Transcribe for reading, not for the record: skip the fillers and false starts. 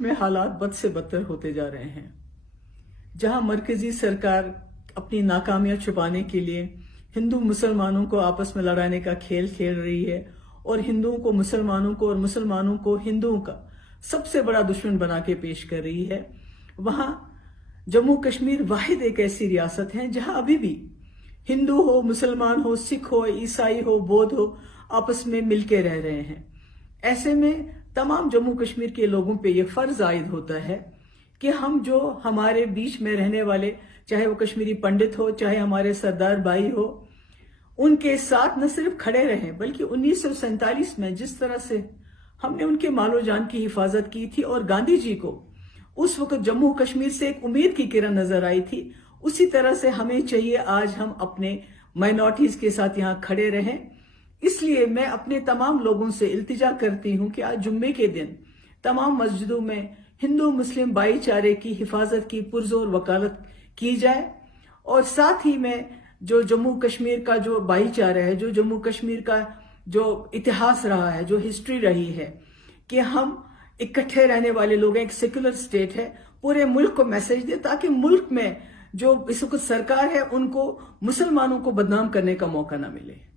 में हालात बद से बदतर होते जा रहे हैं। जहां मरकजी सरकार अपनी नाकामियां छुपाने के लिए हिंदू मुसलमानों को आपस में लड़ाने का खेल खेल रही है और हिंदुओं को मुसलमानों को और मुसलमानों को हिंदुओं का सबसे बड़ा दुश्मन बना के पेश कर रही है, वहां जम्मू कश्मीर वाहिद एक ऐसी रियासत है जहां अभी भी हिंदू हो, मुसलमान हो, सिख हो, ईसाई हो, बौद्ध हो, आपस में मिलके रह रहे हैं। ऐसे में तमाम जम्मू कश्मीर के लोगों पे ये फर्ज आयद होता है कि हम जो हमारे बीच में रहने वाले, चाहे वो कश्मीरी पंडित हो, चाहे हमारे सरदार भाई हो, उनके साथ न सिर्फ खड़े रहें बल्कि 1947 में जिस तरह से हमने उनके मालो जान की हिफाजत की थी और गांधी जी को उस वक्त जम्मू कश्मीर से एक उम्मीद की किरण नजर आई थी, उसी तरह से हमें चाहिए आज हम अपने माइनॉरिटीज के साथ यहां खड़े रहें। इसलिए मैं अपने तमाम लोगों से इल्तिजा करती हूं कि आज जुम्मे के दिन तमाम मस्जिदों में हिंदू मुस्लिम भाईचारे की हिफाजत की पुरजोर वकालत की जाए और साथ ही में जो जम्मू कश्मीर का जो भाईचारा है, जो जम्मू कश्मीर का जो इतिहास रहा है, जो हिस्ट्री रही है कि हम इकट्ठे रहने वाले लोग हैं, एक सेक्युलर स्टेट है, पूरे मुल्क को मैसेज दे ताकि मुल्क में जो इस वक्त सरकार है उनको मुसलमानों को बदनाम करने का मौका ना मिले।